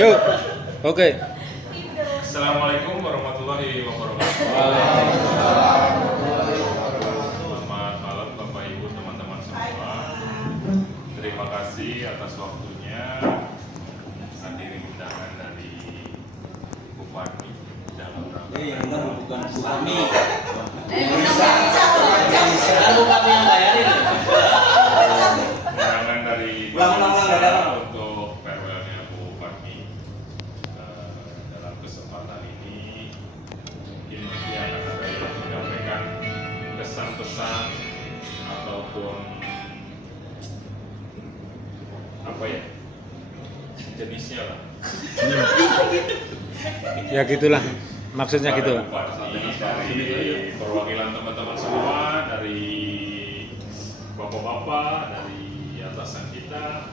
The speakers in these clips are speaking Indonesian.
Yuk. Oke. Assalamualaikum warahmatullahi wabarakatuh. Selamat malam Bapak Ibu teman-teman semua. Terima kasih atas waktunya hadiri undangan dari Bupati dalam rangka. Yang benar bukan Bu kami. Bukan yang bayarin. Undangan dari Bapak untuk farewellnya Bu Fatmi. Dalam kesempatan ini mungkin nanti akan ada yang menyampaikan kesan-pesan ataupun apa ya jenisnya lah. Ya gitulah. Maksudnya gitu. Kepada Bupati, dari perwakilan teman-teman semua, dari bapak-bapak, dari atasan kita,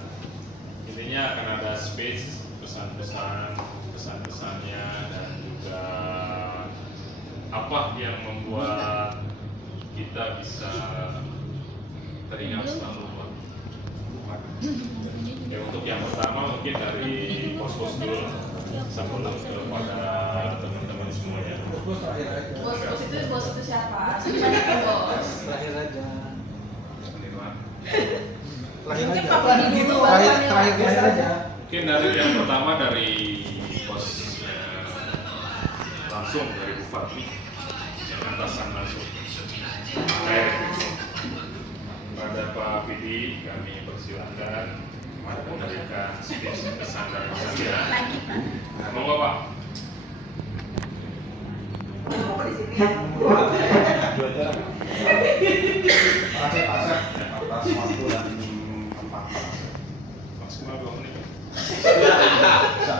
intinya akan ada speech, pesan-pesannya, dan juga apa yang membuat kita bisa teringat selalu buat Bupati. Ya, untuk yang pertama mungkin dari pos-pos dulu lah, sebelum kepada teman-teman semuanya. Bos itu siapa? Siapa bos? Terakhir aja. Penirwan. Terakhir aja. Mungkin dari yang pertama dari pos langsung dari Bupati, yang atasan langsung. Direct langsung. Pada Pak Pidi kami persilakan memberikan speech pesan dari saya. Monggo Pak. Terima kasih atas waktu dan tempat. Maksimal 2 menit. Bisa.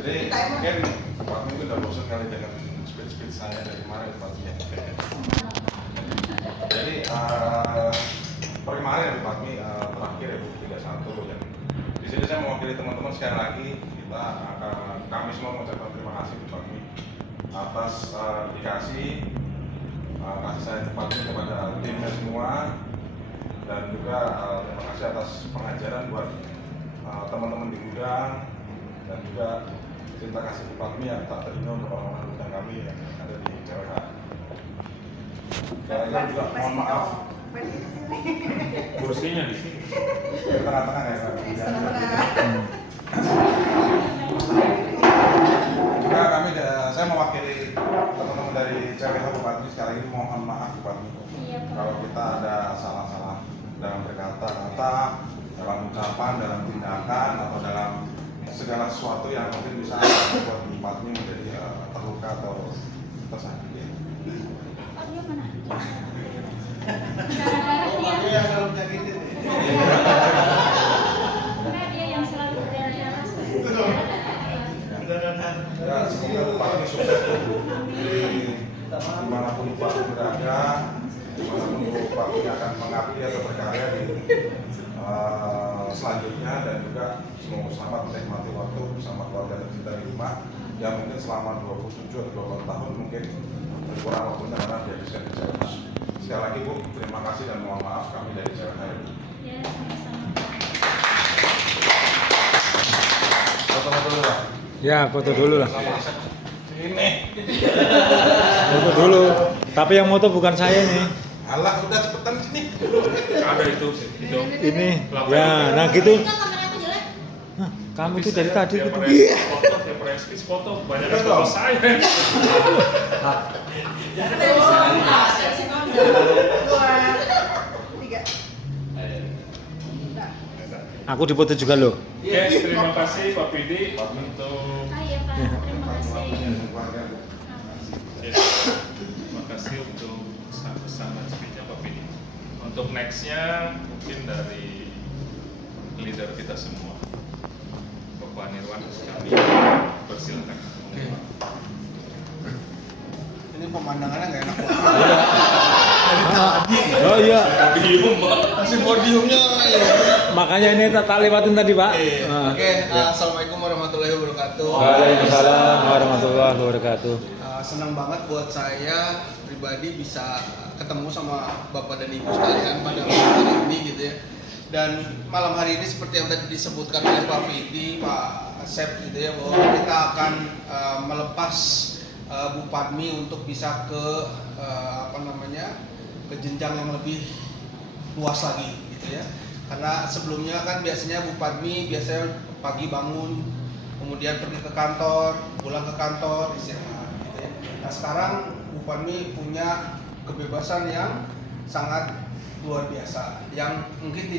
Jadi mungkin Pak mungkin udah bosan kali dengan speech saya dari kemarin Fatmi. Jadi kemarin Fatmi terakhir ya Bu 31 dan di sini saya mewakili teman-teman sekali lagi kami semua mengucapkan terima kasih Bu Fatmi atas dedikasi kasih sayang Fatmi kepada timnya semua dan juga terima kasih atas pengajaran buat teman-teman di gudang dan juga cinta kasih Bu Fatmi yang tak terhingga untuk orang-orang gudang kami yang ada di CWH. Saya juga mohon maaf Kursinya di sini. di tengah-tengah ya Pak. Juga saya mewakili teman-teman dari CWH Bupati sekali lagi mohon maaf Bupati kalau kita ada salah-salah dalam berkata-kata, dalam ucapan, dalam tindakan atau dalam segala sesuatu yang mungkin bisa membuat Bupati menjadi terluka atau tersakiti. Dia selalu menyakitin. Karena dia yang selalu berdarah-darah. Ya, semoga Bupati sukses Bu. Dimanapun Bupati berada, dimanapun Bupati akan mengabdi atau berkarya di selanjutnya dan juga semoga selamat menikmati waktu bersama keluarga tercinta di rumah yang mungkin selama 27 atau 20 tahun mungkin kurang waktunya karena dihabiskan di CWH. Sekali lagi Bu, terima kasih dan mohon maaf kami dari CWH. Ya, sama-sama. Foto-foto dulu Pak. Ya, foto dulu lah. Ini. Foto dulu. Tapi yang foto bukan saya nih. Alah udah cepetan sini. Ada itu. Ini. Ya, nah gitu. Enggak, kamera aku jelek. Hah, kamu tuh dari tadi gitu. Tiap speech foto banyak Iya, foto dong. saya. Aku dipoto juga loh. Oke, terima kasih Pak Pidi untuk Ah iya Pak, terima kasih. ya, terima kasih untuk pesan-pesan dan speech-nya Pak Pidi. Untuk nextnya mungkin dari leader kita semua, Bapak Nirwan, kami persilakan. Ini pemandangannya nggak enak banget. Oh iya. Podium, Pak. Masih podiumnya. Ya. Makanya ini tak lewatin tadi, Pak. Nah. Oke, assalamualaikum warahmatullahi wabarakatuh. Waalaikumsalam warahmatullahi wabarakatuh. Senang banget buat saya pribadi bisa ketemu sama Bapak dan Ibu sekalian pada malam hari ini gitu ya. Dan malam hari ini seperti yang tadi disebutkan oleh Pak Fidi, Pak konsep gitu ya, bahwa kita akan melepas Bu Padmi untuk bisa ke ke jenjang yang lebih luas lagi gitu ya. Karena sebelumnya kan biasanya Bu Padmi biasanya pagi bangun, kemudian pergi ke kantor, pulang ke kantor, istirahat gitu ya. Nah sekarang Bu Padmi punya kebebasan yang sangat luar biasa, yang mungkin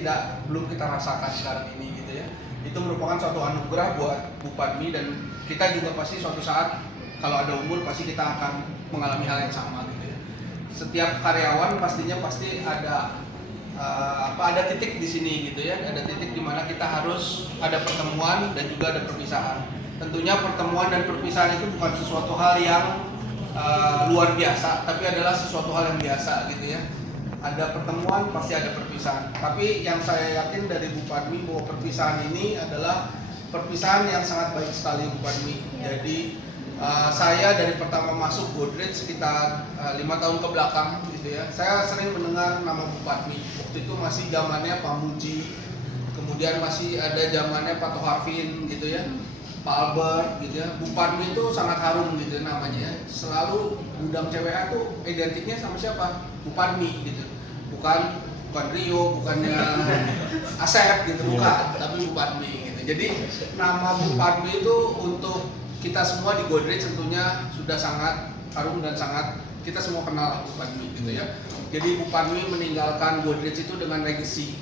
belum kita rasakan sekarang ini gitu ya. Itu merupakan suatu anugerah buat Bu Padmi, dan kita juga pasti suatu saat kalau ada umur pasti kita akan mengalami hal yang sama gitu ya. Setiap karyawan pasti ada titik di sini gitu ya, ada titik di mana kita harus ada pertemuan dan juga ada perpisahan. Tentunya pertemuan dan perpisahan itu bukan sesuatu hal yang luar biasa, tapi adalah sesuatu hal yang biasa gitu ya. Ada pertemuan pasti ada perpisahan. Tapi yang saya yakin dari Bu Padmi bahwa perpisahan ini adalah perpisahan yang sangat baik sekali Bu Padmi. Jadi saya dari pertama masuk Godrej sekitar 5 tahun ke belakang gitu ya, saya sering mendengar nama Bu Padmi. Waktu itu masih zamannya Pak Muji, kemudian masih ada zamannya Pak Toharvin gitu ya, Pak Albert gitu ya. Bu Padmi itu sangat harum gitu namanya. Selalu gudang CWA tuh identiknya sama siapa? Bu Padmi gitu. Bukan Rio, bukannya Asep gitu, bukan, tapi Bu Padmi gitu. Jadi nama Bu Padmi itu untuk kita semua di Godrej tentunya sudah sangat harum dan sangat kita semua kenal Bu Padmi gitu ya. Jadi Bu Padmi meninggalkan Godrej itu dengan legacy.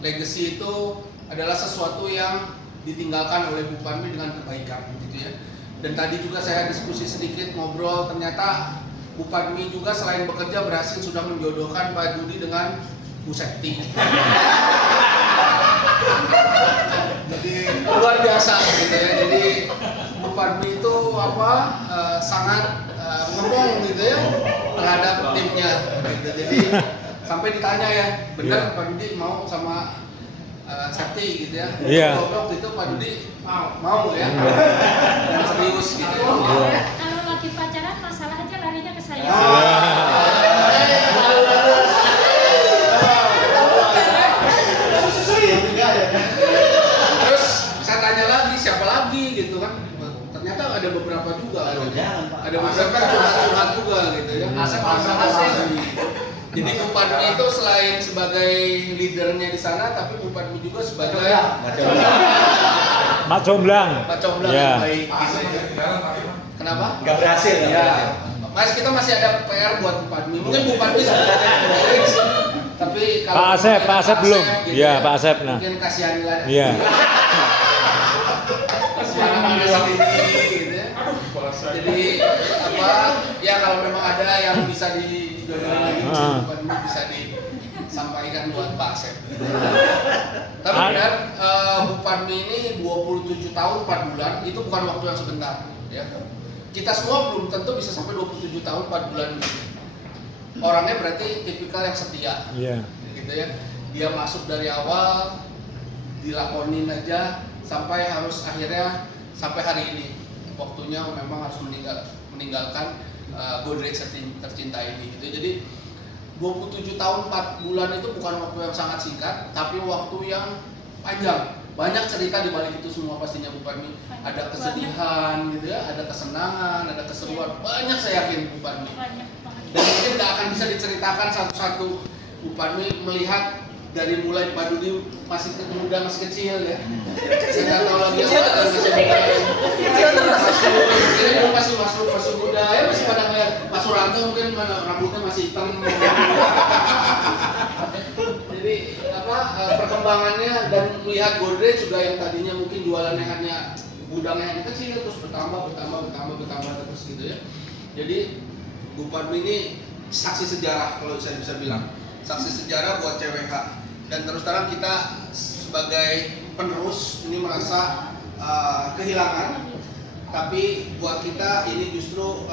Legacy itu adalah sesuatu yang ditinggalkan oleh Bu Padmi dengan kebaikan gitu ya. Dan tadi juga saya diskusi sedikit ngobrol, ternyata Bu Padmi juga selain bekerja berhasil sudah menjodohkan Pak Dudi dengan Bu Septi. Jadi luar biasa gitu ya. Jadi Bu Padmi itu sangat ngomong gitu ya terhadap timnya gitu. Jadi sampai ditanya ya, benar Pak Dudi mau sama Septi gitu ya. Iya. Waktu itu Pak Dudi mau ya. Dan serius gitu. Kalau lagi pacaran masalah aja larinya ke saya. Terus saya tanya lagi siapa lagi gitu kan. Ternyata ada beberapa juga. Ada beberapa curhat juga gitu ya. Asep. Jadi Bu Padmi itu selain sebagai leadernya di sana, tapi Bu Padmi juga sebagai Mak Comblang. Pak Comblang Ya. yang baik gitu ya. Kenapa? Nggak berhasil. Ya. Mas kita masih ada PR buat Bu Padmi. Mungkin Bu Padmi sebenarnya Godrej, tapi kalau Pak Asep, Pak Asep belum. gitu Iya, ya, Pak Asep nah. mungkin kasihanilah. Iya. Mana sendiri gitu ya. Jadi ya kalau memang ada yang bisa dijodohin lagi Bu Padmi bisa disampaikan buat Pak Asep. Tapi benar Bu Padmi ini 27 tahun 4 bulan itu bukan waktu yang sebentar ya. Kita semua belum tentu bisa sampai 27 tahun 4 bulan gitu. Orangnya berarti tipikal yang setia. Iya. Gitu ya. Dia masuk dari awal dilakonin aja sampai harus akhirnya sampai hari ini. Waktunya memang harus meninggalkan Godrej tercinta ini gitu. Jadi 27 tahun 4 bulan itu bukan waktu yang sangat singkat, tapi waktu yang panjang. Banyak cerita di balik itu semua pastinya Bu Padmi. Ada kesedihan gitu ya, ada kesenangan, ada keseruan. Banyak saya yakin Bu Padmi. Banyak banget. Dan mungkin tidak akan bisa diceritakan satu-satu. Bu Padmi melihat dari mulai Pak Dudi masih muda, masih kecil ya. Saya nggak tahu lagi apa masih masih muda ya, masih pada ngeliat Pak Suranto mungkin rambutnya masih hitam. Jadi perkembangannya dan melihat Godrej juga yang tadinya mungkin jualannya hanya gudangnya yang kecil terus bertambah terus gitu ya. Jadi Bu Padmi ini saksi sejarah kalau saya bisa bilang, saksi sejarah buat CWH. Dan terus terang kita sebagai penerus ini merasa kehilangan, tapi buat kita ini justru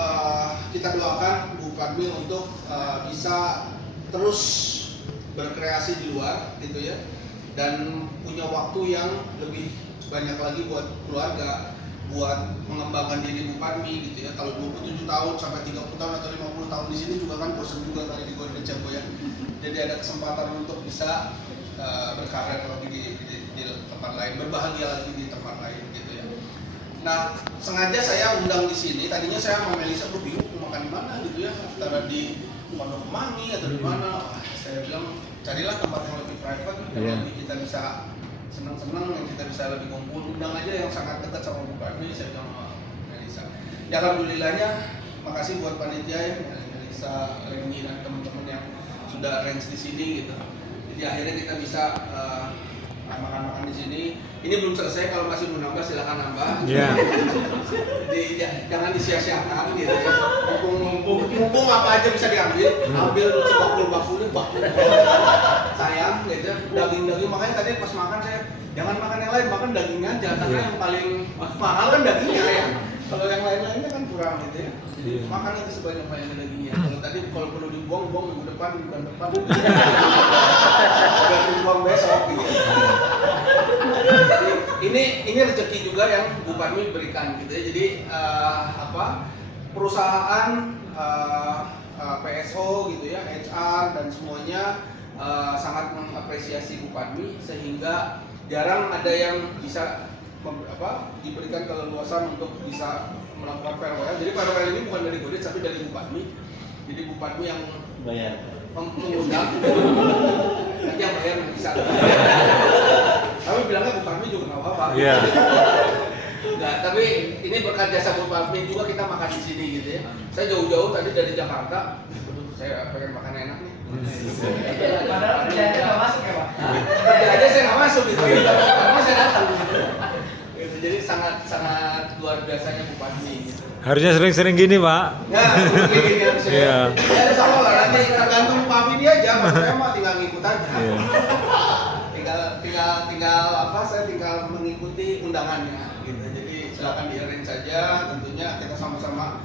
kita doakan Bu Padmi untuk bisa terus berkreasi di luar gitu ya, dan punya waktu yang lebih banyak lagi buat keluarga, buat mengembangkan diri Bu Padmi gitu ya. Kalau 27 tahun sampai 30 tahun atau 50 tahun di sini juga kan bosan juga kali di Godrej ya. Jadi ada kesempatan untuk bisa berkarir lagi di tempat lain, berbahagia lagi di tempat lain gitu ya. Nah, sengaja saya undang di sini. Tadinya saya sama Melisa tuh bingung mau makan di mana gitu ya, antara di Pondok Kemangi atau di mana. Wah, saya bilang carilah tempat yang lebih private, yang lebih kita bisa senang-senang, yang kita bisa lebih kumpul. Undang aja yang sangat dekat sama Bu Parmi. Saya bilang Melisa. Ya alhamdulillahnya, makasih buat panitia ya, Melisa, Reni dan teman-teman yang sudah arrange di sini gitu. Jadi akhirnya kita bisa makan-makan di sini. Ini belum selesai, kalau masih mau nambah silahkan nambah. Iya. Jadi jangan disia-siakan gitu ya. Mumpung apa aja bisa diambil, ambil sebakul-bakulnya bakul. Sayang gitu ya. Daging-daging, makanya tadi pas makan saya jangan makan yang lain, makan dagingnya aja karena yang paling mahal kan dagingnya ya. Kalau yang lain-lainnya kan kurang gitu ya. Jadi makan aja sebanyak-banyaknya dagingnya. Kalau tadi kalau perlu dibuang, buang minggu depan, bulan depan. Udah dibuang besok gitu. Jadi, ini rezeki juga yang Bu Parmi berikan gitu ya. Jadi perusahaan PSO gitu ya, HR dan semuanya sangat mengapresiasi Bu Parmi sehingga jarang ada yang bisa diberikan keleluasan untuk bisa melakukan farewell. Jadi farewell ini bukan dari Godej tapi dari Bu Parmi. Jadi Bu Parmi yang Bayar. mengundang, nanti yang bayar bisa. Kami bilangnya Bu Parmi juga nggak apa-apa. Iya. Nggak, tapi ini berkat jasa Bu Parmi juga kita makan di sini gitu ya. Saya jauh-jauh tadi dari Jakarta. Aduh, saya pengen makan enak nih. Padahal kerjanya nggak masuk ya Pak? Kerja aja saya nggak masuk gitu. Karena saya datang gitu. Jadi sangat luar biasanya Bu Parmi gitu. Harusnya sering-sering gini, Pak. Nah, gini harusnya. Iya. Ya sama lah, nanti tergantung Pak Vidi aja. Kalau saya mah tinggal ngikut aja. Iya. Saya tinggal mengikuti undangannya gitu. Jadi silakan di-arrange saja. Tentunya kita sama-sama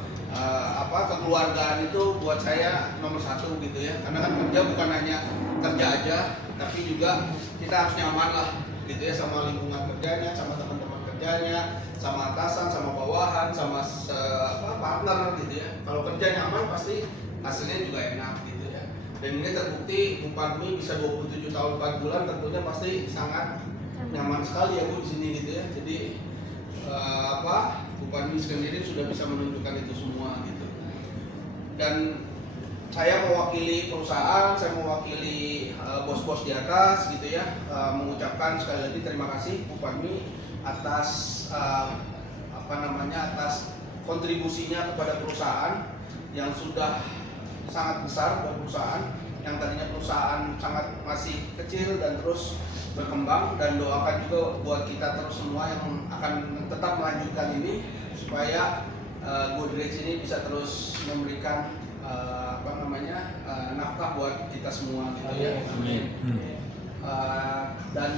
kekeluargaan itu buat saya nomor satu gitu ya. Karena kan kerja bukan hanya kerja aja, tapi juga kita harus nyaman lah gitu ya sama lingkungan kerjanya, sama teman-teman kerjanya, sama atasan, sama bawahan, sama partner gitu ya. Kalau kerja nyaman pasti hasilnya juga enak gitu ya. Dan ini terbukti Bu Parmi bisa 27 tahun 4 bulan, tentunya pasti sangat nyaman sekali ya Bu di sini gitu ya. Jadi Bu Parmi sendiri sudah bisa menunjukkan itu semua gitu. Dan saya mewakili perusahaan, saya mewakili bos-bos di atas gitu ya, mengucapkan sekali lagi terima kasih Bu Parmi atas atas kontribusinya kepada perusahaan yang sudah sangat besar buat perusahaan, yang tadinya perusahaan sangat masih kecil dan terus berkembang, dan doakan juga buat kita terus semua yang akan tetap melanjutkan ini supaya Godrej ini bisa terus memberikan nafkah buat kita semua gitu ya. Amin. Dan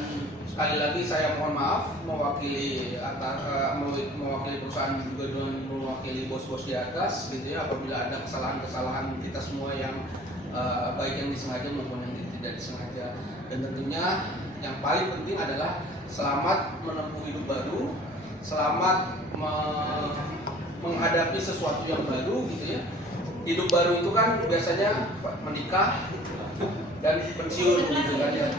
sekali lagi saya mohon maaf mewakili perusahaan juga dengan mewakili bos-bos di atas gitu ya, apabila ada kesalahan-kesalahan kita semua yang baik yang disengaja maupun yang tidak disengaja. Dan tentunya yang paling penting adalah selamat menempuh hidup baru, selamat menghadapi sesuatu yang baru gitu ya. Hidup baru itu kan biasanya menikah dan pensiun gitu kan ya.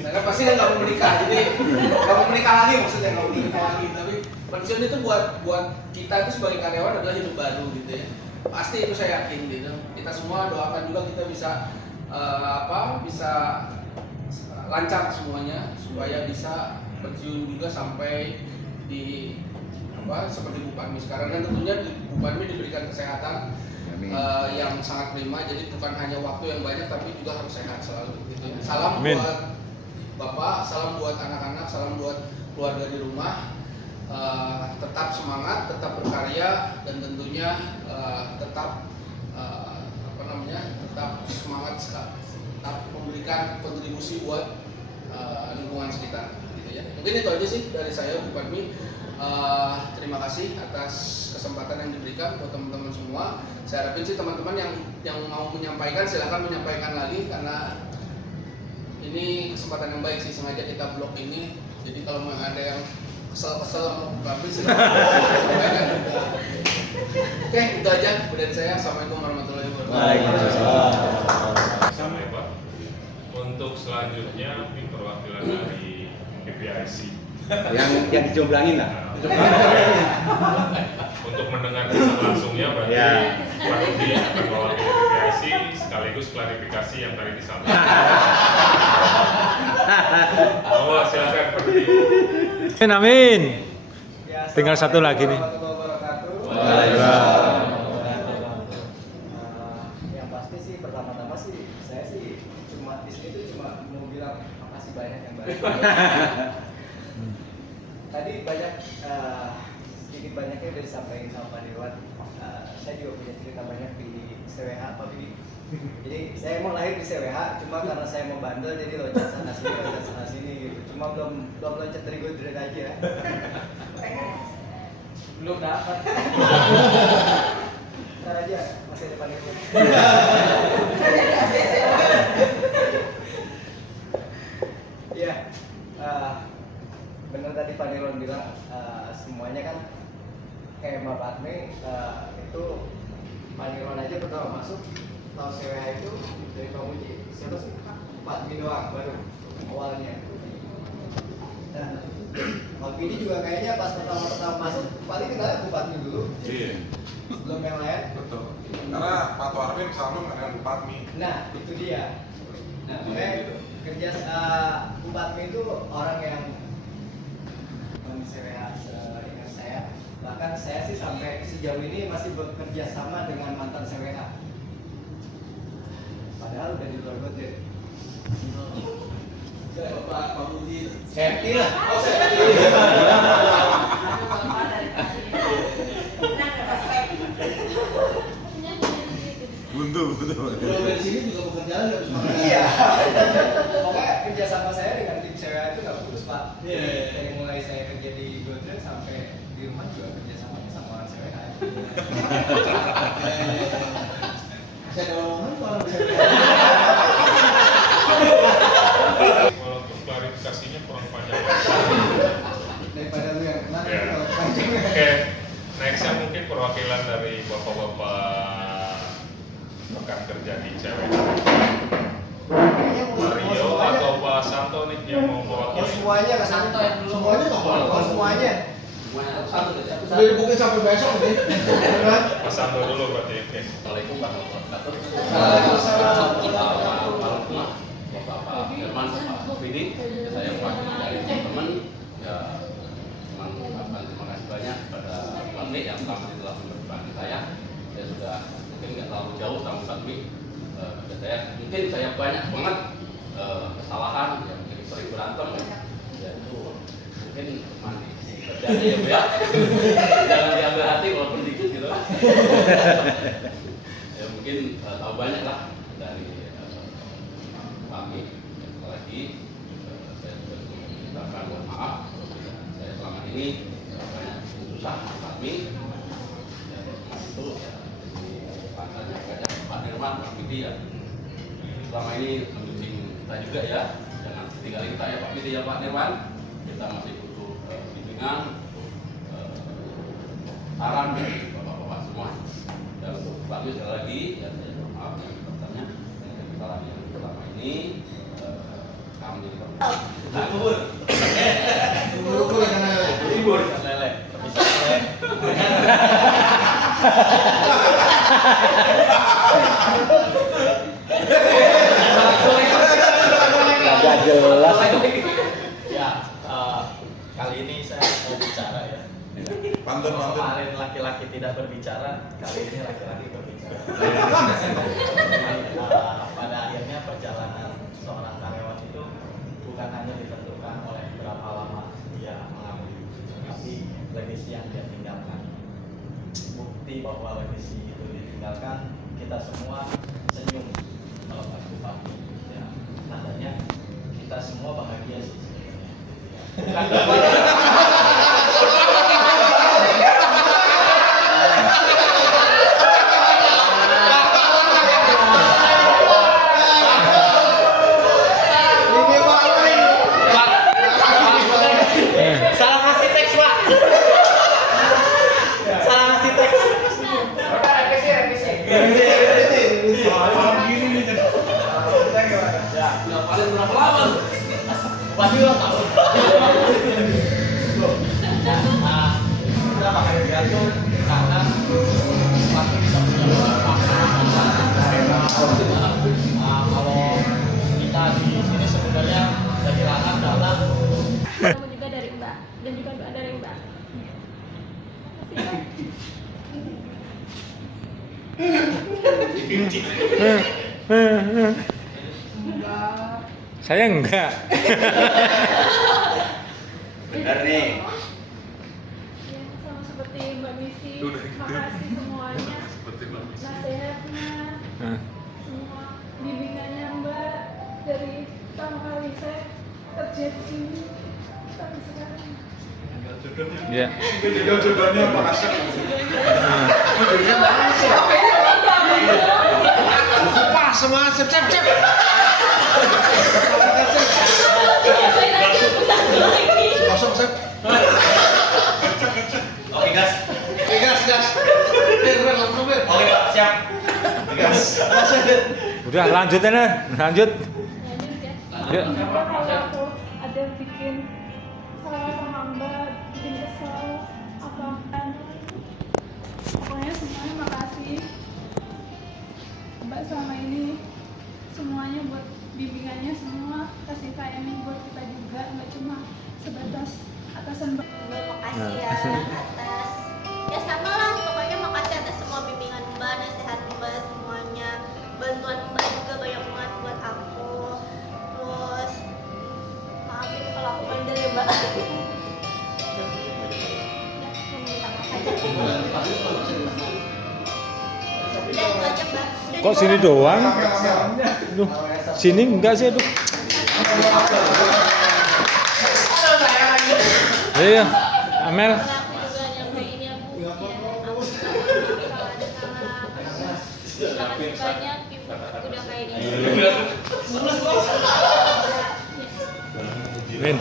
Karena pasti kan nggak mau menikah, jadi nggak mau menikah lagi, maksudnya nggak mau menikah lagi. Tapi pensiun itu buat kita itu sebagai karyawan adalah hidup baru gitu ya. Pasti itu saya yakin gitu. Kita semua doakan juga kita bisa bisa lancar semuanya supaya bisa pensiun juga sampai di seperti Bu Parmi sekarang. Dan tentunya Bu Parmi diberikan kesehatan yang sangat prima, jadi bukan hanya waktu yang banyak tapi juga harus sehat selalu gitu ya. Salam Amin. Buat Bapak, salam buat anak-anak, salam buat keluarga di rumah. Tetap semangat, tetap berkarya, dan tentunya tetap semangat, tetap memberikan kontribusi buat lingkungan sekitar gitu ya. Mungkin itu aja sih dari saya Bu Parmi. Terima kasih atas kesempatan yang diberikan buat teman-teman semua. Saya harapin sih teman-teman yang mau menyampaikan silahkan menyampaikan lagi, karena ini kesempatan yang baik sih, sengaja kita blok ini. Jadi kalau ada yang kesel-kesel sama Bu Parmi silahkan menyampaikan. Oke, itu aja dari saya. Assalamualaikum warahmatullahi wabarakatuh. Sampai Pak. Untuk selanjutnya mungkin perwakilan dari KPIC. yang dijomblangin lah. Untuk mendengar kesan langsungnya berarti Ya. Pak Budi akan mewakili rekreasi sekaligus klarifikasi yang tadi disampaikan. Oh, silakan Pak Budi. Amin. Ya, Tinggal satu lagi nih. Yang pasti sih pertama-tama sih saya sih cuma di sini tuh cuma mau bilang makasih banyak yang baik. Tadi banyak sedikit banyaknya udah disampaikan sama Pak Dirwan. Saya juga punya cerita banyak di CWH Pak Bidi. Jadi saya mau lahir di CWH, cuma karena saya mau bandel jadi loncat sana sini gitu. Cuma belum loncat dari Godred aja. Belum dapat. Ntar aja masih ada Pak Dirwan. Iya, benar tadi Pak Dirwan bilang semuanya kan kayak Mbak Patmi itu Pak Dirwan aja pertama masuk tahu CWH itu dari Pak Muji. Siapa sih? Patmi doang baru awalnya. Dan Pak Bidi juga kayaknya pas pertama masuk paling kenal Bu Patmi dulu. Iya, Sebelum yang lain. betul. Karena Pak Tuarmin selalu dengan Bu Patmi. Nah, itu dia. Nah, makanya kerja Bu Patmi itu orang yang di CWH seingat saya. Bahkan saya sih sampai sejauh ini masih bekerja sama dengan mantan CWH. Padahal udah di luar Godred. Pak Budi. Safety lah. Oh, safety. Buntu. Kalau dari sini juga pekerjaan harus makan. Iya. Pokoknya kerja sama saya dengan tim CWH itu nggak putus Pak. Iya. Dari mulai saya kerja di Godred sampai di rumah juga kerja sama orang CWH. Saya kalau orang bisa. Walaupun klarifikasinya kurang panjang. Daripada lu yang kenal Ya. kalau panjang. Oke, nextnya mungkin perwakilan dari bapak-bapak rekan kerja di CWH. Mario atau Pak Santo nih yang mau mewakili. Semuanya ke Santo yang dulu. Semuanya nggak boleh. Semuanya. Udah dibukin sampai besok nih. Beneran? Pak Santo dulu berarti. Oke. Assalamualaikum warahmatullahi wabarakatuh. Waalaikumsalam. Bapak Firman, Pak Bidi, saya mewakili dari teman-teman. Ya, cuma mengucapkan terima kasih banyak kepada Pak Mi yang selama ini telah memperbantu saya. Saya sudah mungkin nggak terlalu jauh sama Pak Mi. Mungkin saya banyak banget kesalahan yang mungkin sering berantem. Ya itu mungkin mandi kerjanya ya Bu ya. Jangan diambil hati walaupun dikit gitu. Ya mungkin tahu banyak lah dari kami. Sekali lagi saya juga mengucapkan mohon maaf apabila saya selama ini banyak susah kami. Ya, itu ya pantasnya saja Pak Dirman, Pak Bidi ya. Selama ini mendukung kita juga ya. Jangan tinggalin kita ya Pak Bidi ya Pak Dirman. Kita masih butuh bimbingan, saran dari bapak-bapak semua. Dan untuk Pak Bidi sekali lagi ya saya mohon maaf yang bertanya dengan kesalahan yang selama ini kami Libur ikan lele. libur lele Agak jelas. Ya, kali ini saya mau bicara ya. Pantun. Kemarin laki-laki tidak berbicara, kali ini laki-laki berbicara. Jadi, pada akhirnya perjalanan seorang karyawan itu bukan hanya ditentukan oleh berapa lama dia mengabdi, tapi legasi yang dia tinggalkan. Bukti bahwa legasi itu ditinggalkan, kita semua senyum kalau waktu pagi. Ya, tandanya kita semua bahagia sih sebenarnya. Salah ngasih teks Pak. Salah ngasih teks. Revisi. Ya, paling berapa lama? Pasti lo tahu. boleh Mbak. Saya enggak. Bener nih. Ya, sama seperti Mbak Misi. Makasih semuanya. Nasihatnya, Nah, semua bimbingannya Mbak dari pertama kali saya kerja di sini sampai sekarang. ya. Jodohnya apa kasar? Pas semua cep. Kosong cep. Oke gas. Gas. Bir, langsung bir. Oke Pak, siap. Gas. Udah lanjut ya, lanjut. Lanjut ya. Yuk. Juga kalau aku ada bikin salah sama Mbak, bikin kesal apa kan. Pokoknya semuanya makasih Mbak selama ini, semuanya buat bimbingannya semua, kasih sayangnya buat kita juga, nggak cuma sebatas atasan Mbak. Makasih ya atas ya sama lah, pokoknya makasih atas semua bimbingan Mbak, nasihat Mbak, semuanya bantuan Mbak juga banyak banget buat aku. Terus maafin kalau aku bandel ya Mbak. Udah itu aja Mbak. Udah Kok di sini bawah. doang? Duh, sini enggak sih, aduh. Iya, Amel. Aku juga nyampein ya Bu, ya aku kalau ada salah. Terima kasih banyak Ibu udah kayak gini. Min,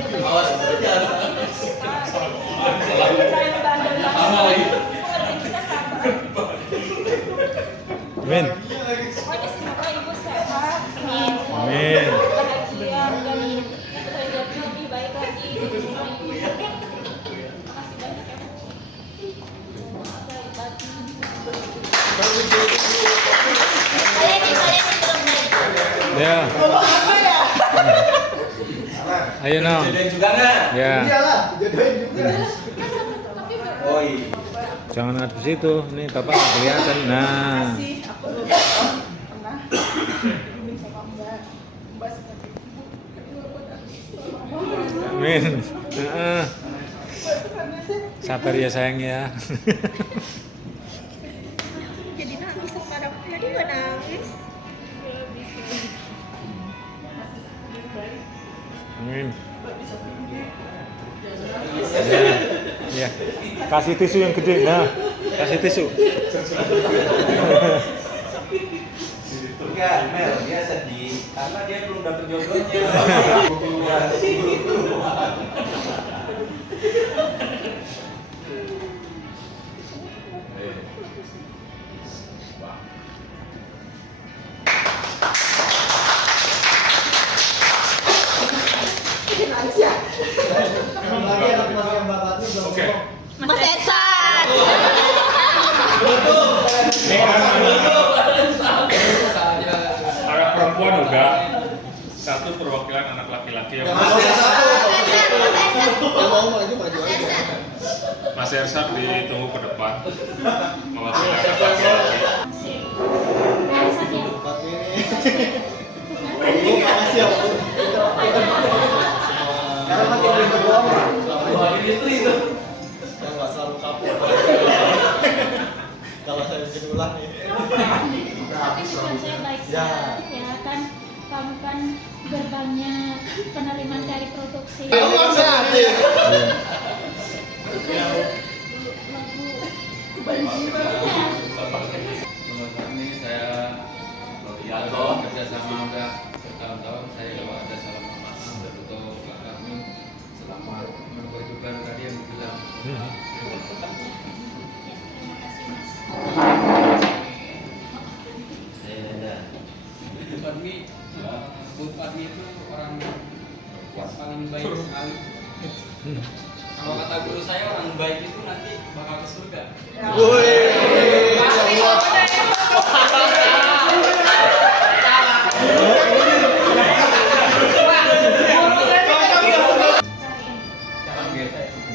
Min, Pokoknya semoga Ibu sehat, Min. bahagia, dan kerjanya lebih baik lagi di rumah Ibu. Makasih banyak ya Bu. Baik banget. Kalian nih belum balik. Ya. Ayo no. Jodohin juga nggak? Ya. Iyalah, jodohin juga. Oh iya. Jangan ngadep situ. Nih Bapak nggak kelihatan. Nah. Aku pernah bimbing sama Mbak seperti ibu kedua buat aku. Min. Heeh. Sabar ya sayang ya. Jadi nangis sekarang. Jadi gak nangis. Amin. Ya. Ya. Kasih tisu yang gede. Nah, kasih tisu. Enggak, Mel, dia sedih karena dia belum dapet jodohnya. Belum lagi anak mas yang bapak itu belum Oke. ngomong. Mas Esan. Ini para perempuan udah, satu perwakilan anak laki-laki yang Mas Esan. Yang mau maju maju Mas aja. Esan. Mas Ersat ditunggu ke depan mewakili anak laki-laki. Tapi ini makasih ya Bu. Karena makin berdua yang nggak selalu kapok. Kalau saya bikin ulang nih. Tapi bukan saya baik sekali ya kan, kamu kan gerbangnya penerimaan dari produksi. Emang saja. Menurut kami saya kerja sama udah bertahun-tahun, saya kalau ada salah maaf betul kami selamat menunggu juga tadi yang bilang Terima kasih Mas. Bu Padmi, Bu Padmi itu orang yang paling baik sekali. Kalau kata guru saya orang baik itu nanti bakal ke surga.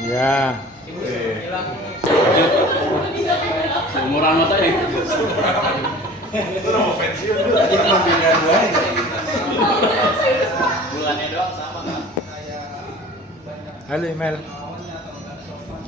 Ya. amat aja. Itu udah mau pensiun. Tadi cuma beda 2 hari kayak gitu. Bulannya doang sama kan? Halo Mel. Awalnya atau enggak sopan.